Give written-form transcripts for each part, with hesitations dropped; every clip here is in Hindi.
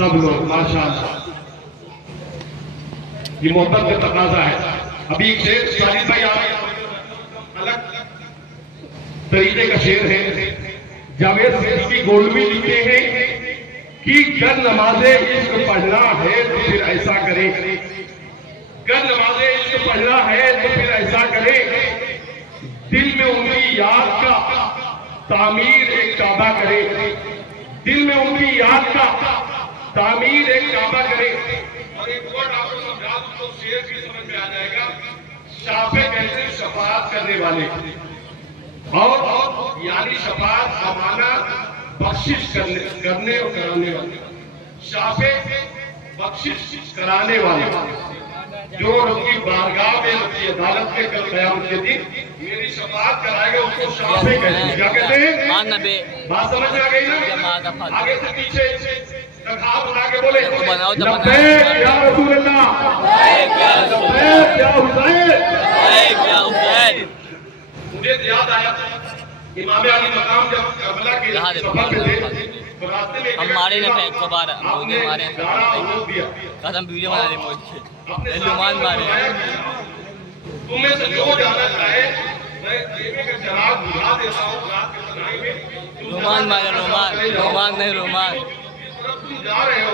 सब लोग माशाअल्लाह, ये मोहब्बत का तकाजा है। अभी एक शेर साजिद भाई अलग तरीके का शेर है। जावेद सिद्दीकी गोल्डवी लिखते हैं कि गर नमाज़े इश्क पढ़ना है तो फिर ऐसा करे, गर नमाज़े इश्क पढ़ना है तो फिर ऐसा करे, दिल में उनकी याद का तामीर एक काबा करे, दिल में उनकी याद का तामीर एक काबा करे। और एक वर्ड आपको समझा दूं तो शेर भी समझ में आ जाएगा। शाफे कहते हैं शफाअत करने वाले, और यानी शफाअत का माना बख्शिश करने और कराने वाले। शाफे बख्शिश कराने वाले, जो उनकी बारगाह में उनकी अदालत में कल क़यामत के दिन मेरी शफाअत कराएगा उसको शाफे कहते हैं। क्या कहते हैं? बात समझ में आ गई ना? आगे से पीछे हाथ उठा के बोले लब्बैक या रसूल अल्लाह, लब्बैक या हुसैन। मुझे याद आया इमाम अली मकाम जब करबला के सफर में थे तो रास्ते में हमारे ने एक बार मुझे मारे कसम वीडियो बना दे मुझे लुमान मारे। तुम्हें से जो जाना चाहे मैं जेबे का चराग बुझा देता हूँ रात के तन्हाई में। रोमान मारे, रोमान नहीं रोमान। तुम जा रहे हो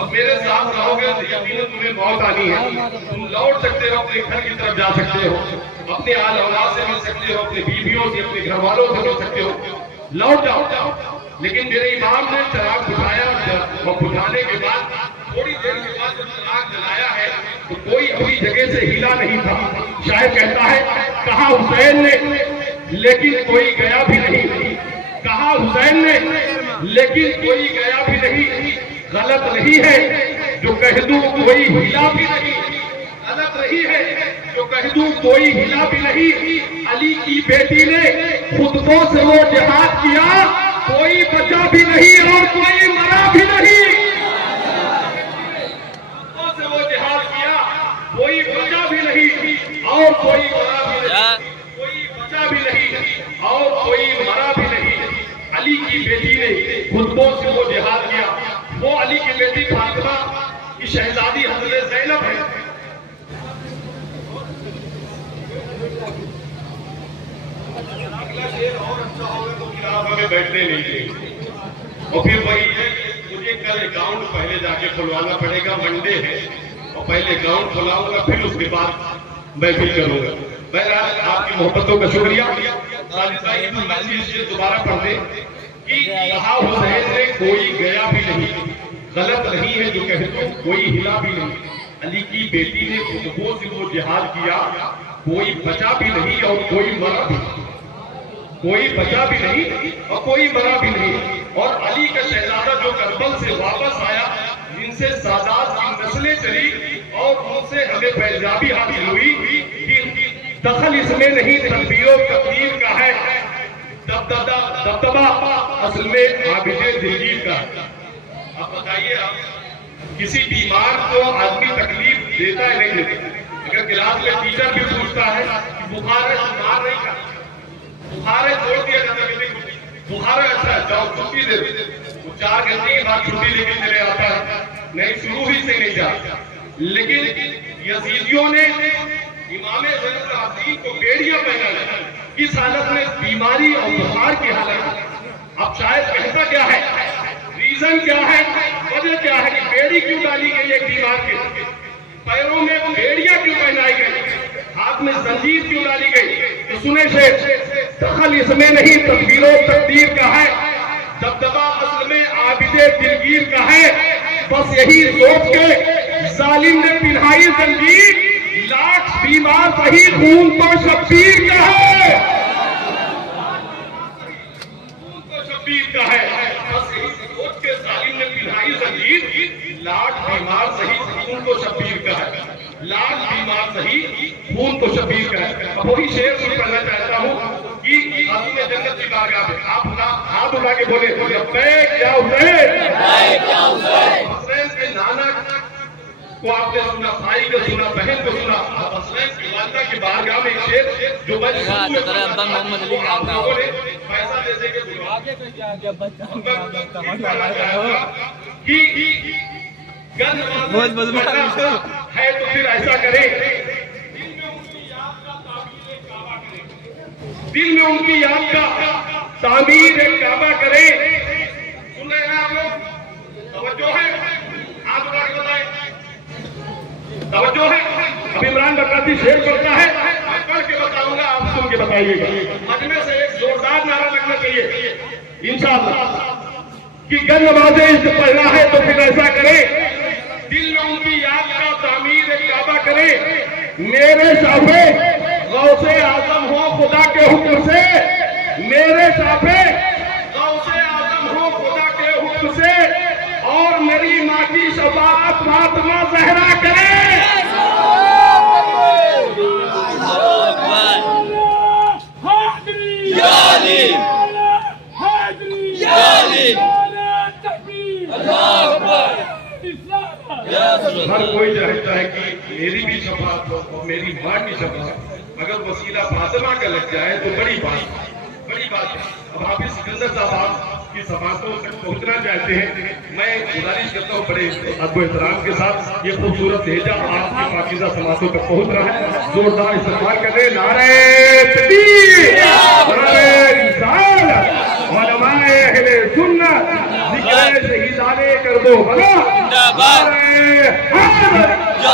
और मेरे साथ रहोगे तो यकीनन तुम्हें मौत आनी है। तुम लौट सकते हो, अपने घर की तरफ जा सकते हो, अपने आल औलाद से मिल सकते हो, अपनी बीवियों से, अपने घर वालों से मिल सकते हो, लौट जाओ। लेकिन मेरे इमाम ने चराग बुझाया और बुझाने के बाद थोड़ी देर के बाद जब चराग जलाया है तो कोई अपनी जगह से हिला नहीं था। शायद कहता है कहा हुसैन ने लेकिन कोई गया भी नहीं, कहा हुसैन ने लेकिन कोई गया भी नहीं। गलत नहीं है जो कह दूं कोई हिला भी नहीं, गलत नहीं है जो कह दूं कोई हिला भी नहीं। अली की बेटी ने खुतबों से वो जिहाद किया, कोई बचा भी नहीं और कोई मरा भी नहीं। खुतबों से वो जिहाद किया, कोई बचा भी नहीं और कोई मरा भी नहीं, कोई बचा भी नहीं और कोई मरा भी नहीं। अली की बेटी ने खुतबों से वो जिहाद किया। वो अली की बेटी फातिमा की शहजादी हज़रत ज़ैनब है। अगला शेर और अच्छा होगा तो फिर आप हमें बैठने नहीं देंगे। और फिर वही है मुझे कल अकाउंट पहले जाके खुलवाना पड़ेगा, मंडे है, और पहले अकाउंट खुलाऊंगा फिर उसके बाद मैं भी करूंगा। बहरहाल आपकी मोहब्बतों का शुक्रिया। दोबारा पढ़ दे कि कहा हुसैन ने कोई गया भी नहीं, गलत नहीं है जो कह दो कोई हिला भी नहीं। अली की बेटी ने खुतबों से वो जिहाद किया, कोई बचा भी नहीं और कोई मरा भी नहीं, कोई बचा भी नहीं और कोई मरा भी नहीं। और अली का शहजादा जो करबल से वापस आया, जिनसे सादात की नस्लें चली और उनसे हमें फैजाबी हासिल हुई कि दखल इसमें नहीं तकदीर तकदीर का है, दबदबा असल में आबिदे दिलगीर का। अब बताइए, आप किसी बीमार को आदमी तकलीफ देता है नहीं देता? अगर क्लास में टीचर भी पूछता है कि बुखार है, बुखार नहीं का, बुखार है छोड़ दिया जाता है, बुखार है अच्छा जाओ छुट्टी दे दो, 4 घंटे के बाद छुट्टी लेके चले आता है, नहीं शुरू ही से नहीं जाता। लेकिन यजीदियों ने इमाम ज़ैनुल आबिदीन को बेड़ियां पहनाया इस हालत में, बीमारी और बुखार की हालत। अब शायद कहता क्या है, रीजन क्या है, वजह क्या है कि बेड़ी क्यों डाली गई एक बीमार के पैरों में, बेड़ियां क्यों पहनाई गई, हाथ में जंजीर क्यों डाली गई? तो सुने शेख, दखल इसमें नहीं तकदीरो तकदीर का है, दबदबा असल में आबिदे दिलगीर का है। बस यही सोच के जालिम ने पिन्हाई जंजीर, लाख बीमार सही खून तो शब्बीर का है, खून तो शब्बीर का है। बस यही सोच के जालिम ने पिन्हाई जंजीर, लाख बीमार सही खून तो शब्बीर का है, लाख बीमार सही खून तो शब्बीर का है। अब वही शेर मैं पढ़ना चाहता हूँ कि आज़म जन्नत की बारगाह में आप हाथ उठा के बोले लब्बैक या हुसैन, हुसैन के नाना को आपने सुना, भाई को सुना, बहन को सुना। अब हसनैन की वालिदा की बारगाह में एक शेर जो लोगों ने पैसा दे दे के बुलवा कि है तो फिर ऐसा करे, दिल में उनकी याद का तामीर एक काबा करे। सुन रहे हैं आप लोग? तवज्जो है? हाथ उठा के बताएं, तवज्जो है? अब इमरान बकराती शेर पढ़ता है, मैं पढ़ के बताऊंगा, आप सुन के बताइएगा। मजमे से एक जोरदार नारा लगना चाहिए इंशाअल्लाह कि गन नवाज़े इश्क पढ़ना है तो फिर ऐसा करे, दिल में उनकी याद का तामीर एक काबा करे। मेरे साफे गौसे आजम हो खुदा के हुक्म से, मेरे साफे गौसे आजम हो खुदा के हुक्म से, और मेरी माँ की शफाअत फातिमा ज़हरा करे। हर कोई चाहता है कि मेरी भी शफाअत हो और मेरी माँ की शफाअत, अगर वसीला फातिमा का लग जाए तो बड़ी बात है। अब हाफिज सिकंदर साहब की समातों तक पहुंचना चाहते हैं, मैं गुजारिश करता हूँ बड़े अदब एहतराम के साथ, ये खूबसूरत भेजा आपकी पाकीज़ा समातों तक पहुंच रहा है, जोरदार इस्तकबाल करें। नारे तकबीर, नारे रिसालत, उलमाए अहले सुन्नत, जिक्र शहीदाने कर दो भला।